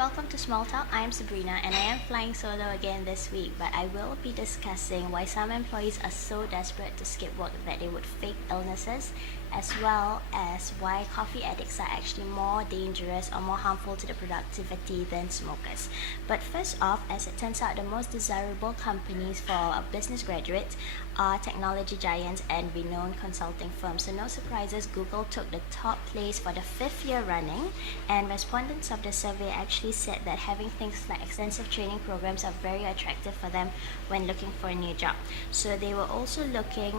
welcome to Small Talk. I am Sabrina and I am flying solo again this week, but I will be discussing why some employees are so desperate to skip work that they would fake illnesses, as well as why coffee addicts are actually more dangerous or more harmful to the productivity than smokers. But first off, as it turns out, the most desirable companies for business graduates are technology giants and renowned consulting firms. So no surprises, Google took the top place for the fifth year running, and respondents of the survey actually said that having things like extensive training programs are very attractive for them when looking for a new job. So they were also looking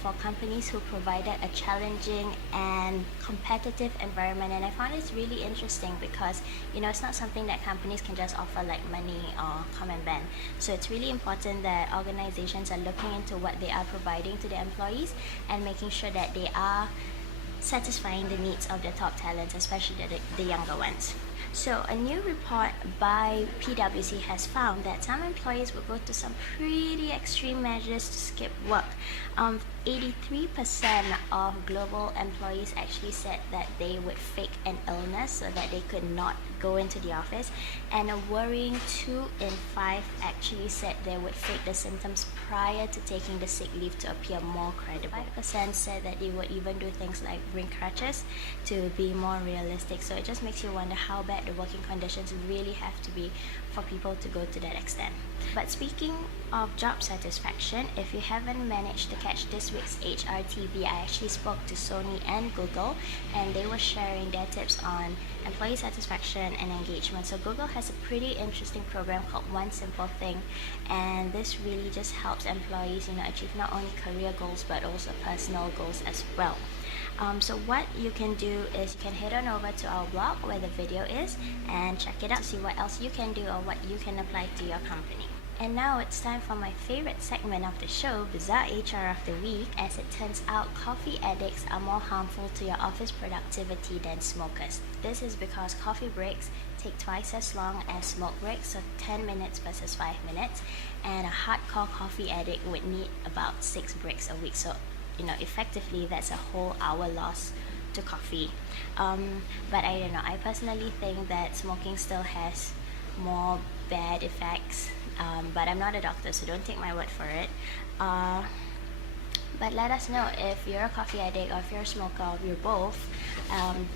for companies who provided a challenging and competitive environment, and I found this really interesting because it's not something that companies can just offer like money or come and bend. So it's really important that organizations are looking into what they are providing to their employees and making sure that they are satisfying the needs of the top talents, especially the younger ones. So a new report by PwC has found that some employees will go to some pretty extreme measures to skip work. 83% of global employees actually said that they would fake an illness so that they could not go into the office, and a worrying 2 in 5 actually said they would fake the symptoms prior to taking the sick leave to appear more credible. 5% said that they would even do things like bring crutches to be more realistic. So it just makes you wonder how bad the working conditions really have to be for people to go to that extent. But speaking of job satisfaction, if you haven't managed to catch this week's HR TV, I actually spoke to Sony and Google, and they were sharing their tips on employee satisfaction and engagement. So Google has a pretty interesting program called One Simple Thing, and this really just helps employees achieve not only career goals but also personal goals as well. So what you can do is you can head on over to our blog where the video is and check it out to see what else you can do or what you can apply to your company. And now it's time for my favorite segment of the show, Bizarre HR of the Week. As it turns out, coffee addicts are more harmful to your office productivity than smokers. This is because coffee breaks take twice as long as smoke breaks, so 10 minutes versus 5 minutes, and a hardcore coffee addict would need about 6 breaks a week. So effectively that's a whole hour lost to coffee. But I don't know, I personally think that smoking still has more bad effects, but I'm not a doctor, so don't take my word for it. But let us know if you're a coffee addict or if you're a smoker or if you're both.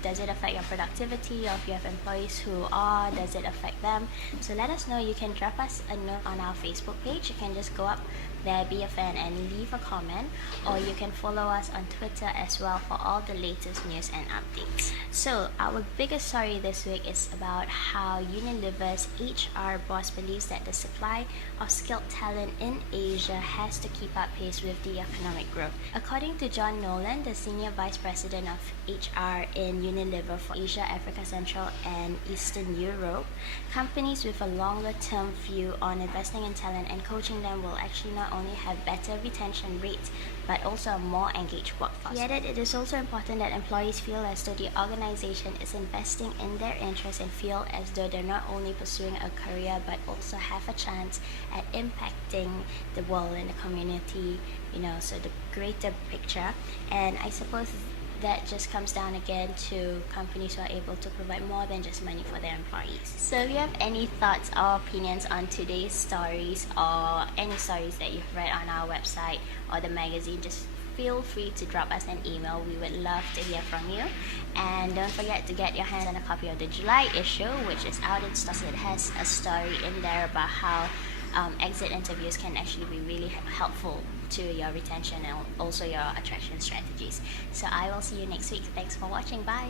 Does it affect your productivity, or if you have employees who are, does it affect them? So let us know. You can drop us a note on our Facebook page. You can just go up there, be a fan, and leave a comment, or you can follow us on Twitter as well for all the latest news and updates. So our biggest story this week is about how Unilever's HR boss believes that the supply of skilled talent in Asia has to keep up pace with the economic growth. According to John Nolan, the Senior Vice President of HR in Unilever for Asia, Africa, Central and Eastern Europe, companies with a longer term view on investing in talent and coaching them will actually not only have better retention rates but also a more engaged workforce. He added it is also important that employees feel as though the organization is investing in their interests and feel as though they're not only pursuing a career but also have a chance at impacting the world and the community, so the greater picture. And I suppose that just comes down again to companies who are able to provide more than just money for their employees. So if you have any thoughts or opinions on today's stories or any stories that you've read on our website or the magazine, just feel free to drop us an email. We would love to hear from you. And don't forget to get your hands on a copy of the July issue, which is out in stock. It has a story in there about how exit interviews can actually be really helpful to your retention and also your attraction strategies. So I will see you next week. Thanks for watching. Bye.